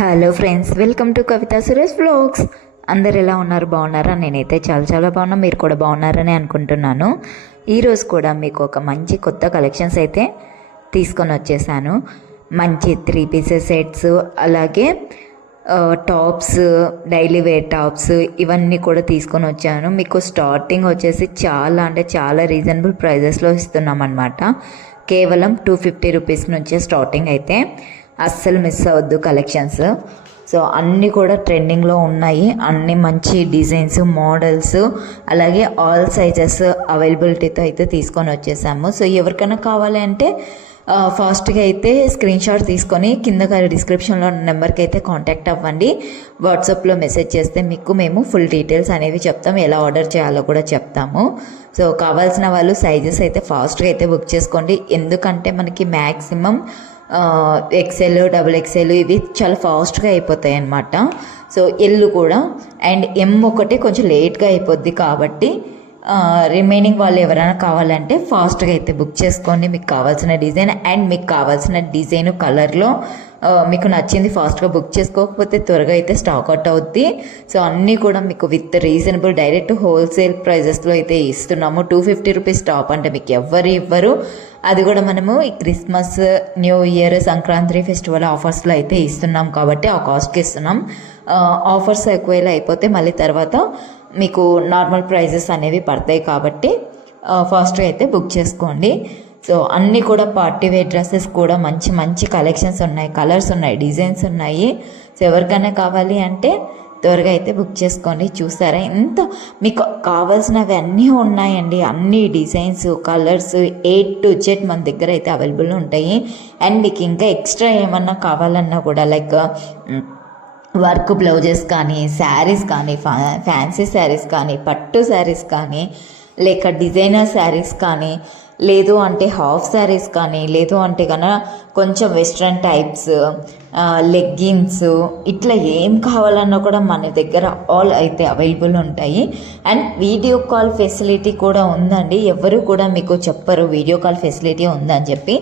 Hello friends, welcome to Kavitha Suresh vlogs. అందరు ఎలా ఉన్నారు? బాగున్నారా? నేనైతే చాలా బాగున్నా. మీరు కూడా బాగున్నారని అనుకుంటున్నాను. ఈరోజు కూడా మీకు ఒక మంచి కొత్త కలెక్షన్స్ అయితే తీసుకొని వచ్చేసాను. మంచి 3 పీసెస్ సెట్స్, అలాగే టాప్స్, డైలీ వేర్ టాప్స్, ఇవన్నీ కూడా తీసుకొని వచ్చాను. మీకు స్టార్టింగ్ వచ్చేసి చాలా రీజనబుల్ ప్రైజెస్లో ఇస్తున్నాం అనమాట. కేవలం 250 రూపీస్ నుంచే స్టార్టింగ్. అయితే అస్సలు మిస్ అవ్వద్దు కలెక్షన్స్. సో అన్నీ కూడా ట్రెండింగ్లో ఉన్నాయి. అన్ని మంచి డిజైన్స్, మోడల్స్, అలాగే ఆల్ సైజెస్ అవైలబిలిటీతో అయితే తీసుకొని వచ్చేసాము. సో ఎవరికైనా కావాలి అంటే ఫాస్ట్గా అయితే స్క్రీన్ షాట్ తీసుకొని కింద డిస్క్రిప్షన్లో నెంబర్కి అయితే కాంటాక్ట్ అవ్వండి. వాట్సాప్లో మెసేజ్ చేస్తే మేము ఫుల్ డీటెయిల్స్ అనేవి చెప్తాం, ఎలా ఆర్డర్ చేయాలో కూడా చెప్తాము. సో కావాల్సిన వాళ్ళు సైజెస్ అయితే ఫాస్ట్గా అయితే బుక్ చేసుకోండి. ఎందుకంటే మనకి మ్యాక్సిమం ఎక్సెల్, డబుల్ ఎక్సెల్ ఇవి చాలా ఫాస్ట్గా అయిపోతాయి అన్నమాట. సో ఎల్ కూడా అండ్ ఎం ఒకటి కొంచెం లేట్గా అయిపోద్ది. కాబట్టి రిమైనింగ్ వాళ్ళు ఎవరైనా కావాలంటే ఫాస్ట్గా అయితే బుక్ చేసుకోండి. మీకు కావాల్సిన డిజైన్ అండ్ మీకు కావాల్సిన డిజైన్ కలర్లో మీకు నచ్చింది ఫాస్ట్గా బుక్ చేసుకోకపోతే త్వరగా అయితే స్టాక్ అవుట్ అవుద్ది. సో అన్నీ కూడా మీకు విత్ రీజనబుల్ డైరెక్ట్ హోల్సేల్ ప్రైజెస్లో అయితే ఇస్తున్నాము. 250 రూపీస్ టాప్ అంటే మీకు ఎవ్వరు ఇవ్వరు. అది కూడా మనము ఈ Christmas, new year, Sankranti festival ఆఫర్స్లో అయితే ఇస్తున్నాం కాబట్టి ఆ కాస్ట్కి ఇస్తున్నాం. ఆఫర్స్ ఎక్కువ అయిపోతే మళ్ళీ తర్వాత మీకు నార్మల్ ప్రైజెస్ అనేవి పడతాయి. కాబట్టి ఫాస్ట్గా అయితే బుక్ చేసుకోండి. సో అన్నీ కూడా పార్టీ వేర్ డ్రెస్సెస్ కూడా మంచి కలెక్షన్స్ ఉన్నాయి, కలర్స్ ఉన్నాయి, డిజైన్స్ ఉన్నాయి. సో ఎవరికైనా కావాలి అంటే త్వరగా అయితే బుక్ చేసుకోండి. చూసారా ఎంత మీకు కావాల్సినవి అన్నీ ఉన్నాయండి. అన్ని designs, colours A to Z మన దగ్గర అయితే అవైలబుల్ ఉంటాయి. అండ్ మీకు ఇంకా ఎక్స్ట్రా ఏమన్నా కావాలన్నా కూడా లైక్ వర్క్ బ్లౌజెస్ కానీ, శారీస్ కానీ, ఫ్యాన్సీ శారీస్ కానీ, పట్టు శారీస్ కానీ, లేక డిజైనర్ శారీస్ కానీ, లేదు అంటే హాఫ్ శారీస్ కానీ, లేదు అంటే కన్నా కొంచెం వెస్ట్రన్ టైప్స్, లెగ్గిన్స్, ఇట్లా ఏం కావాలన్నా కూడా మన దగ్గర ఆల్ అయితే అవైలబుల్ ఉంటాయి. అండ్ వీడియో కాల్ ఫెసిలిటీ కూడా ఉందండి. ఎవరు కూడా మీకు చెప్పరు వీడియో కాల్ ఫెసిలిటీ ఉందని చెప్పి,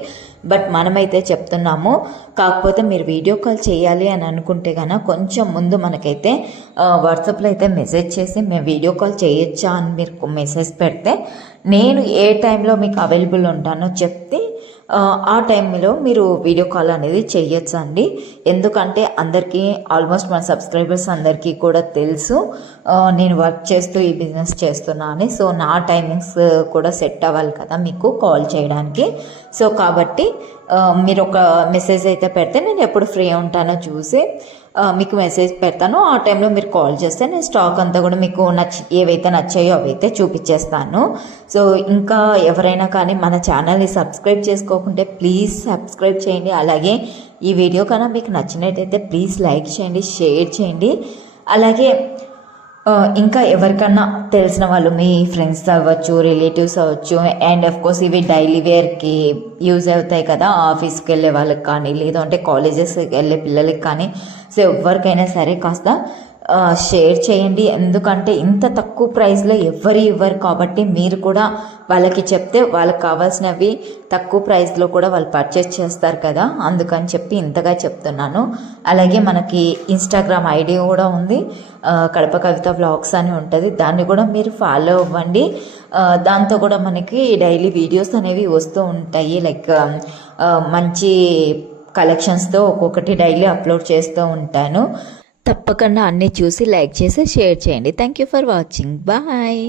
బట్ మనమైతే చెప్తున్నాము. కాకపోతే మీరు వీడియో కాల్ చేయాలి అని అనుకుంటే కనుక కొంచెం ముందు మనకైతే వాట్సాప్లో అయితే మెసేజ్ చేసి మేము వీడియో కాల్ చేయొచ్చా అని మీరు మెసేజ్ పెడితే నేను ఏ టైంలో మీకు అవైలబుల్ ఉంటానో చెప్తే ఆ టైంలో మీరు వీడియో కాల్ అనేది చేయొచ్చు అండి. ఎందుకంటే అందరికీ ఆల్మోస్ట్ మన సబ్స్క్రైబర్స్ అందరికీ కూడా తెలుసు నేను వర్క్ చేస్తూ ఈ బిజినెస్ చేస్తున్నా అని. సో నా టైమింగ్స్ కూడా సెట్ అవ్వాలి కదా మీకు కాల్ చేయడానికి. సో కాబట్టి మీరు ఒక మెసేజ్ అయితే పెడితే నేను ఎప్పుడు ఫ్రీ ఉంటానో చూసి మీకు మెసేజ్ పెడతాను. ఆ టైంలో మీరు కాల్ చేస్తే నేను స్టాక్ అంతా కూడా మీకు ఏవైతే నచ్చాయో అవైతే చూపించేస్తాను. సో ఇంకా ఎవరైనా కానీ మన ఛానల్ని సబ్స్క్రైబ్ చేసుకోకుంటే ప్లీజ్ సబ్స్క్రైబ్ చేయండి. అలాగే ఈ వీడియో కన్నా మీకు నచ్చినట్టయితే ప్లీజ్ లైక్ చేయండి, షేర్ చేయండి. అలాగే ఇంకా ఎవరికన్నా తెలిసిన వాళ్ళు, మీ ఫ్రెండ్స్ అవ్వచ్చు, రిలేటివ్స్ అవ్వచ్చు, అండ్ అఫ్ కోర్స్ ఇవి డైలీ వేర్కి యూజ్ అవుతాయి కదా, ఆఫీస్కి వెళ్ళే వాళ్ళకి కానీ, లేదంటే కాలేజెస్కి వెళ్ళే పిల్లలకి కానీ. సో ఎవరికైనా సరే కాస్త షేర్ చేయండి. ఎందుకంటే ఇంత తక్కువ ప్రైస్లో ఎవ్వరు ఇవ్వరు కాబట్టి మీరు కూడా వాళ్ళకి చెప్తే వాళ్ళకి కావాల్సినవి తక్కువ ప్రైస్లో కూడా వాళ్ళు పర్చేస్ చేస్తారు కదా, అందుకని చెప్పి ఇంతగా చెప్తున్నాను. అలాగే మనకి ఇన్స్టాగ్రామ్ ఐడి కూడా ఉంది, కడప కవిత వ్లాగ్స్ అని ఉంటుంది. దాన్ని కూడా మీరు ఫాలో అవ్వండి. దాంతో కూడా మనకి డైలీ వీడియోస్ అనేవి వస్తూ ఉంటాయి. లైక్ మంచి కలెక్షన్స్తో ఒక్కొక్కటి డైలీ అప్లోడ్ చేస్తూ ఉంటాను. తప్పకుండా అన్నీ చూసి లైక్ చేసి షేర్ చేయండి. Thank you for watching. Bye.